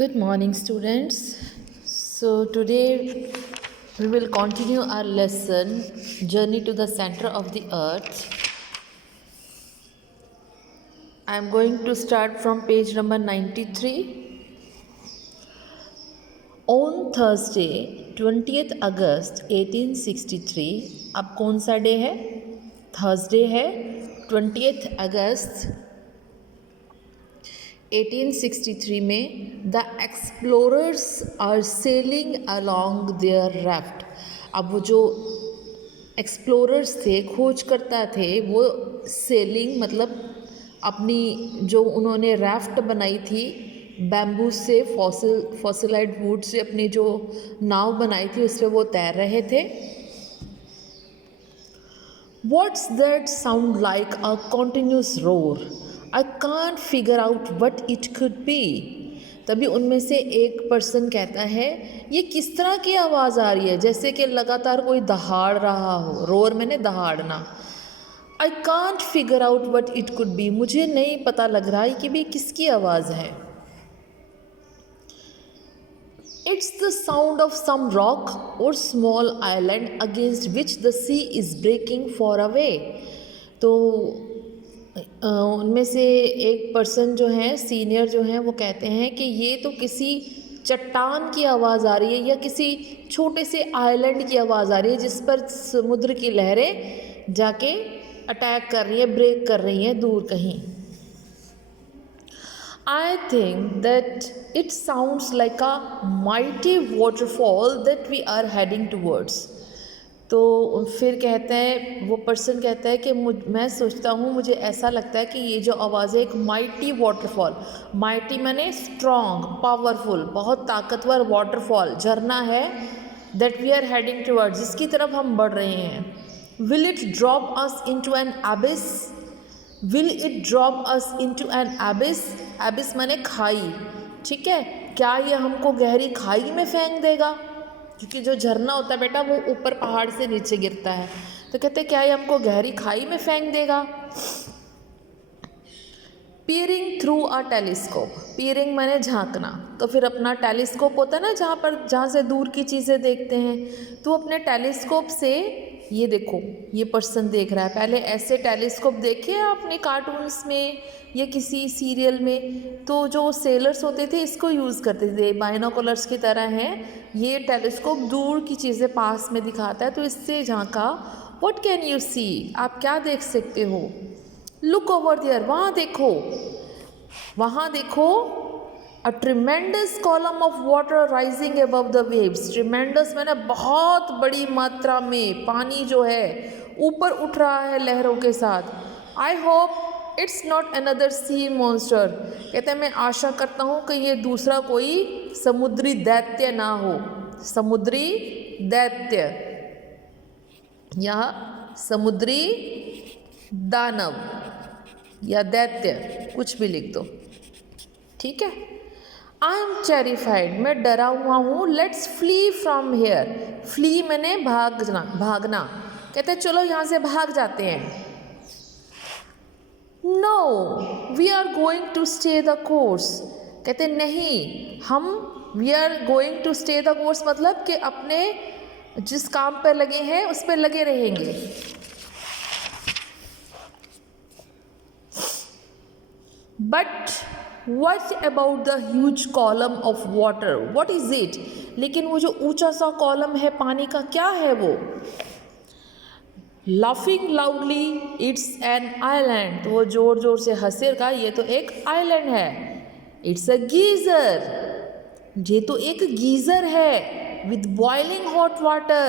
Good morning, students. So, today we will continue our lesson Journey to the Center of the Earth. I am going to start from page number 93. On Thursday, 20th August 1863, अब कौन सा day है? Thursday है, 20th August 1863 में the explorers are sailing along their raft. अब वो जो explorers थे, खोजकर्ता थे, वो सेलिंग मतलब अपनी जो उन्होंने राफ्ट बनाई थी बैम्बू से, फॉसिलाइड वुड से अपनी जो नाव बनाई थी उससे वो तैर रहे थे। What's that sound like a continuous roar? I can't figure out what it could be. तभी उनमें से एक पर्सन कहता है, ये किस तरह की आवाज़ आ रही है, जैसे कि लगातार कोई दहाड़ रहा हो। रोर मैंने दहाड़ना। I can't figure out what it could be. मुझे नहीं पता लग रहा है कि भी किसकी आवाज़ है। It's the sound of some rock or small island against which the sea is breaking far away. तो उनमें से एक पर्सन जो है, सीनियर जो हैं, वो कहते हैं कि ये तो किसी चट्टान की आवाज़ आ रही है या किसी छोटे से आइलैंड की आवाज़ आ रही है जिस पर समुद्र की लहरें जाके अटैक कर रही है, ब्रेक कर रही हैं दूर कहीं। I think that it sounds like a mighty waterfall that we are heading towards. तो फिर कहते हैं, वो पर्सन कहता है कि मैं सोचता हूँ, मुझे ऐसा लगता है कि ये जो आवाज़ है एक माइटी वाटरफॉल, माइटी माने स्ट्रॉन्ग, पावरफुल, बहुत ताकतवर वाटरफॉल, झरना है, that we are heading towards, जिसकी तरफ हम बढ़ रहे हैं। Will it drop us into an abyss? Will it drop us into an abyss? Abyss माने खाई, ठीक है। क्या ये हमको गहरी खाई में फेंक देगा? क्योंकि जो झरना होता है बेटा वो ऊपर पहाड़ से नीचे गिरता है, तो कहते हैं क्या ये हमको गहरी खाई में फेंक देगा? पीयरिंग थ्रू अ टेलीस्कोप, पीयरिंग माने झांकना, तो फिर अपना टेलीस्कोप होता है ना जहाँ से दूर की चीज़ें देखते हैं, तो अपने टेलीस्कोप से ये देखो, ये पर्सन देख रहा है। पहले ऐसे टेलीस्कोप देखे आपने कार्टून्स में या किसी सीरियल में, तो जो सेलर्स होते थे इसको यूज़ करते थे, बाइनोकुलर्स की तरह हैं। ये टेलीस्कोप दूर की चीज़ें पास में दिखाता है, तो इससे झांका। What can you see? आप क्या देख सकते हो? लुक ओवर देयर, वहाँ देखो, वहाँ देखो। A tremendous column of water rising above the waves. Tremendous मैंने बहुत बड़ी मात्रा में पानी जो है ऊपर उठ रहा है लहरों के साथ। I hope it's not another sea monster. कहते हैं मैं आशा करता हूँ कि ये दूसरा कोई समुद्री दैत्य ना हो। समुद्री दैत्य या समुद्री दानव या दैत्य, कुछ भी लिख दो, ठीक है। आई एम टेरिफाइड, मैं डरा हुआ हूँ। Let's flee from here. Flee मैंने भागना, भागना। कहते हैं चलो यहाँ से भाग जाते हैं। No we are going to stay the course. कहते नहीं, हम we are going to stay the course मतलब कि अपने जिस काम पर लगे हैं उस पर लगे रहेंगे। But What about the huge column of water? What is it? लेकिन वो जो ऊंचा सा कॉलम है पानी का, क्या है वो? Laughing loudly, it's an island. तो वो जोर जोर से हंसेगा, ये तो एक आइलैंड है। It's a geyser. ये तो एक गीजर है। With boiling hot water,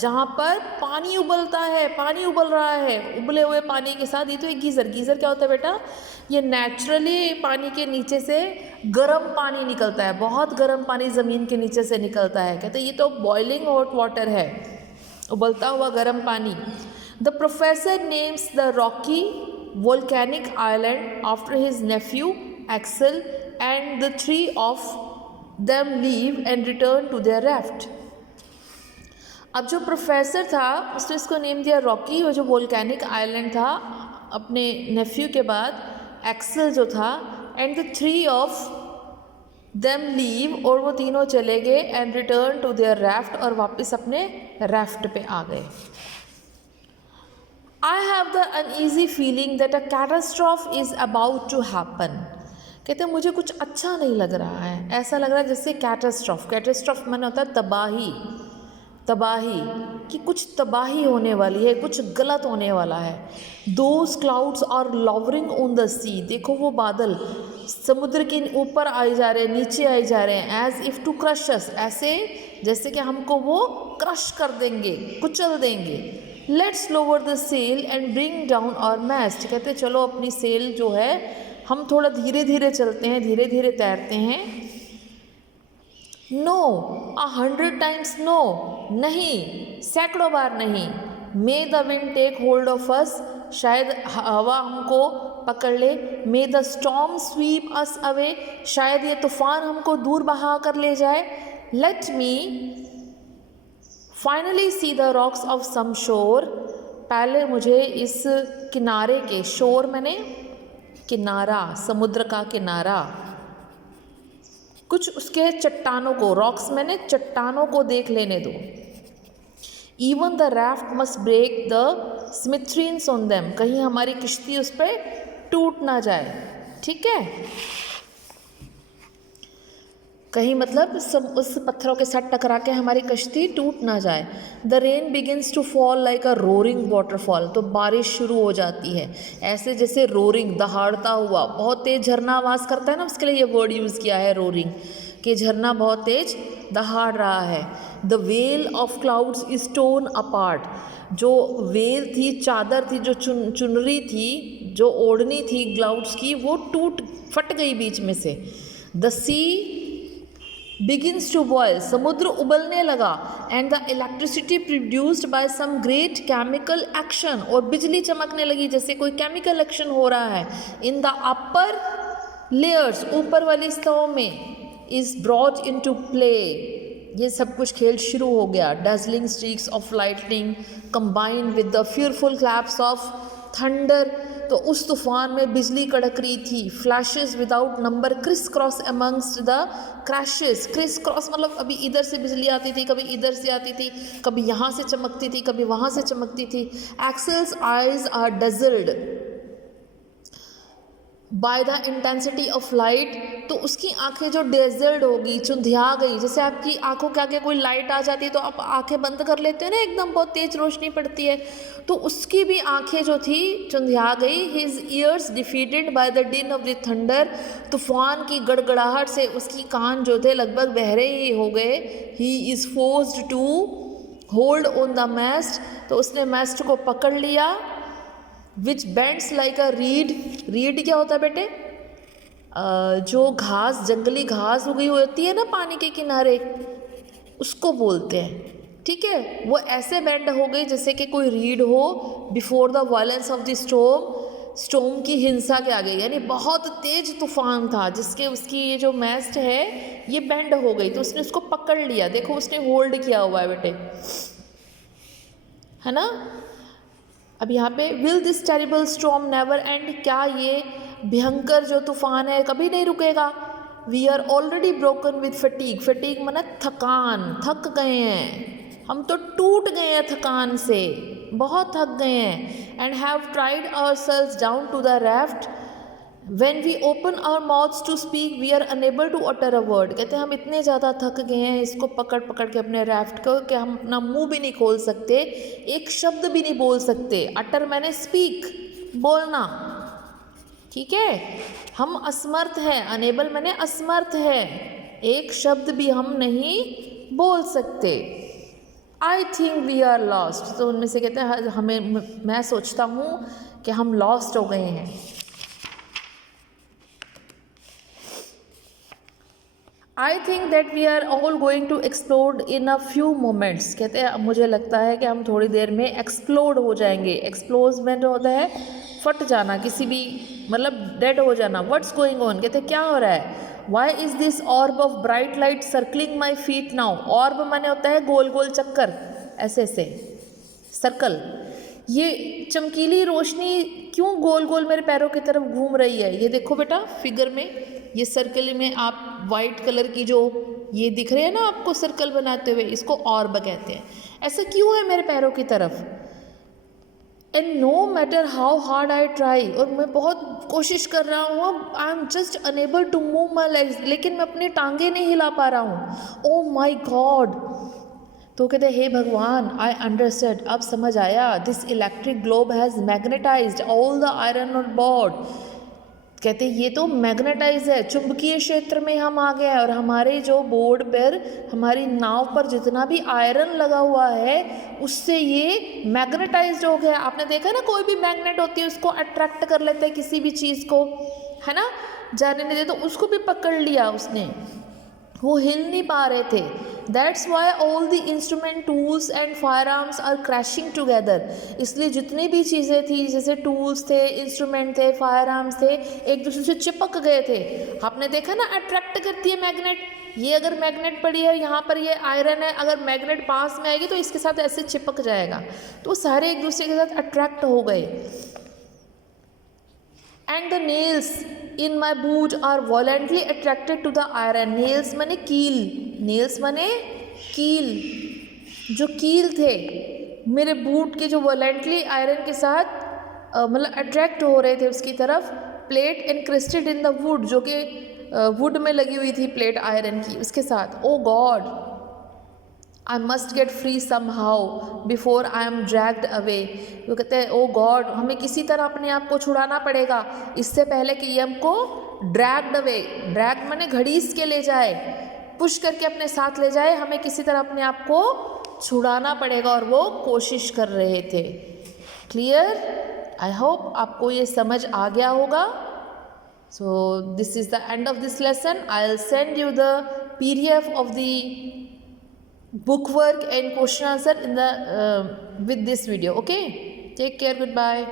जहाँ पर पानी उबलता है, पानी उबल रहा है, उबले हुए पानी के साथ। ये तो एक गीज़र। गीज़र क्या होता है बेटा? ये नेचुरली पानी के नीचे से गर्म पानी निकलता है, बहुत गर्म पानी ज़मीन के नीचे से निकलता है। कहते हैं ये तो बॉइलिंग हॉट वाटर है, उबलता हुआ गर्म पानी। The professor names the rocky volcanic island after his nephew Axel and the three of them leave and return to their raft. अब जो प्रोफेसर था उसने इसको नेम दिया रॉकी, वो जो वोल्केनिक आइलैंड था, अपने नेफ्यू के बाद एक्सेल जो था, and the three of them leave, और वो तीनों चले गए, and return to their raft, और वापस अपने राफ्ट पे आ गए। I have the uneasy feeling that a catastrophe is about to happen. कहते हैं मुझे कुछ अच्छा नहीं लग रहा है, ऐसा लग रहा है जैसे कैटास्ट्रॉफ, कैटास्ट्रॉफ माने होता है तबाही, तबाही कि कुछ तबाही होने वाली है, कुछ गलत होने वाला है। Those clouds are lowering on the sea, देखो वो बादल समुद्र के ऊपर आए जा रहे हैं, नीचे आए जा रहे हैं, एज इफ़ टू क्रश अस, ऐसे जैसे कि हमको वो क्रश कर देंगे, कुचल देंगे। Let's lower the sail and bring down our mast, कहते चलो अपनी सेल जो है हम थोड़ा धीरे धीरे चलते हैं, धीरे धीरे तैरते हैं। नो, 100 टाइम्स नो, नहीं, सैकड़ों बार नहीं। May the wind take hold of us, शायद हवा हमको पकड़ ले। May the storm sweep us away, शायद ये तूफान हमको दूर बहा कर ले जाए। Let me finally see the rocks of some shore, पहले मुझे इस किनारे के, शोर मैंने किनारा, समुद्र का किनारा, कुछ उसके चट्टानों को, रॉक्स मैंने चट्टानों को देख लेने दो। Even the raft must break the smithereens on them, कहीं हमारी किश्ती उस पर टूट ना जाए, ठीक है, कहीं मतलब उस पत्थरों के साथ टकरा के हमारी कश्ती टूट ना जाए। The rain begins to fall like a roaring waterfall, तो बारिश शुरू हो जाती है ऐसे जैसे रोरिंग, दहाड़ता हुआ, बहुत तेज झरना आवाज़ करता है ना, उसके लिए ये वर्ड यूज़ किया है रोरिंग, कि झरना बहुत तेज दहाड़ रहा है। The well of clouds is torn apart, जो वेल थी, चादर थी, जो चुनरी थी, जो ओढ़नी थी क्लाउड्स की, वो टूट फट गई बीच में से। The sea begins to boil, समुद्र उबलने लगा। And the electricity produced by some great chemical action, और बिजली चमकने लगी जैसे कोई केमिकल एक्शन हो रहा है। इन द अपर लेयर्स, ऊपर वाली स्तरों में, is brought in to play, ये सब कुछ खेल शुरू हो गया। Dazzling streaks of lightning combined with the fearful claps of thunder, तो उस तूफान में बिजली कड़क रही थी। Flashes without number criss cross amongst the crashes, criss cross मतलब अभी इधर से बिजली आती थी, कभी इधर से आती थी, कभी यहाँ से चमकती थी, कभी वहाँ से चमकती थी। एक्सेल्स eyes are dazzled by the intensity of light, तो उसकी आंखें जो डेजल्ड होगी, चुंधिया गई, जैसे आपकी आंखों के आगे कोई लाइट आ जाती है तो आप आंखें बंद कर लेते हो ना, एकदम बहुत तेज रोशनी पड़ती है, तो उसकी भी आंखें जो थी चुंधिया गई। His years defeated by the डिन ऑफ द थंडर, तूफान की गड़गड़ाहट से उसकी कान जो थे लगभग बहरे ही हो गए। He is forced to hold on the mast, तो उसने मैस्ट को पकड़ लिया। Which bends like a reed, reed क्या होता है बेटे? जो घास, जंगली घास उगी होती है ना पानी के किनारे, उसको बोलते हैं, ठीक है। वो ऐसे बेंड हो गई जैसे कि कोई रीड हो before the violence of the storm की हिंसा के आगे, यानी बहुत तेज तूफान था जिसके उसकी ये जो मैस्ट है ये बेंड हो गई, तो उसने उसको पकड़ लिया। देखो उसने होल्ड किया हुआ है बेटे, है ना। अब यहाँ पे will this terrible storm never end, क्या ये भयंकर जो तूफान है कभी नहीं रुकेगा। We are already broken with fatigue, fatigue माना थकान, थक गए हैं हम, तो टूट गए हैं थकान से, बहुत थक गए हैं। And have tried ourselves down to the raft, When we open our mouths to speak, we are unable to utter a word, कहते हैं हम इतने ज़्यादा थक गए हैं इसको पकड़ पकड़ के अपने राफ्ट को कि हम अपना मुंह भी नहीं खोल सकते, एक शब्द भी नहीं बोल सकते। अटर मैंने स्पीक, बोलना, ठीक है। हम असमर्थ हैं, अनेबल मैंने असमर्थ है, एक शब्द भी हम नहीं बोल सकते। I think we are lost, तो उनमें से कहते हैं हमें, मैं सोचता हूँ कि हम लॉस्ट हो गए हैं। I think that we are all going to explode in a few moments, कहते हैं मुझे लगता है कि हम थोड़ी देर में एक्सप्लोड हो जाएंगे। एक्सप्लोजमेंट होता है फट जाना, किसी भी मतलब डेड हो जाना। व्हाट्स गोइंग ऑन, कहते हैं क्या हो रहा है। Why is this orb of bright light circling my feet now, orb माने होता है गोल गोल चक्कर, ऐसे ऐसे सर्कल, ये चमकीली रोशनी क्यों गोल गोल मेरे पैरों की तरफ घूम रही है। ये देखो बेटा फिगर में, ये सर्कल में आप वाइट कलर की जो ये दिख रहे हैं ना आपको सर्कल बनाते हुए, इसको ऑर्ब कहते हैं। ऐसा क्यों है मेरे पैरों की तरफ? And no matter how hard I try, और मैं बहुत कोशिश कर रहा हूँ, I am just unable to move my legs, लेकिन मैं अपनी टांगे नहीं हिला पा रहा हूँ। Oh my God. तो कहते हे भगवान, आई अंडरस्टैंड, अब समझ आया, this electric globe has magnetised all the iron on board. कहते ये तो मैग्नेटाइज है, चुंबकीय क्षेत्र में हम आ गए हैं, और हमारे जो बोर्ड पर, हमारी नाव पर जितना भी आयरन लगा हुआ है उससे ये मैग्नेटाइज्ड हो गया। आपने देखा ना, कोई भी मैग्नेट होती है उसको अट्रैक्ट कर लेता है किसी भी चीज़ को, है ना, जाने नहीं देता, तो उसको भी पकड़ लिया उसने, वो हिल नहीं पा रहे थे। That's why all the instrument, tools and firearms are crashing together. इसलिए जितनी भी चीज़ें थी, जैसे टूल्स थे, इंस्ट्रूमेंट थे, फायर आर्म्स थे, एक दूसरे से चिपक गए थे। आपने देखा ना, अट्रैक्ट करती है मैग्नेट, ये अगर मैग्नेट पड़ी है यहाँ पर, ये आयरन है, अगर मैग्नेट पास में आएगी तो इसके साथ ऐसे चिपक जाएगा, तो सारे एक दूसरे के साथ अट्रैक्ट हो गए। And the nails in my boot are violently attracted to the iron. Nails माने कील, नेल्स माने कील, जो कील थे मेरे बूट के, जो वॉलेंटली आयरन के साथ मतलब अट्रैक्ट हो रहे थे उसकी तरफ। प्लेट इनक्रिस्टेड इन द वुड, जो कि वुड में लगी हुई थी प्लेट आयरन की उसके साथ। O God, I must get free somehow before I am dragged away. वो कहते हैं ओ गॉड, हमें किसी तरह अपने आप को छुड़ाना पड़ेगा इससे पहले कि ये हमको ड्रैग्ड अवे, ड्रैग माने घड़ीस के ले जाए, पुश करके अपने साथ ले जाए, हमें किसी तरह अपने आप को छुड़ाना पड़ेगा, और वो कोशिश कर रहे थे। क्लियर? आई होप आपको ये समझ आ गया होगा। So this is the end of this lesson. I will send you the PDF of the book work and question answer in the with this video. Okay, take care, goodbye.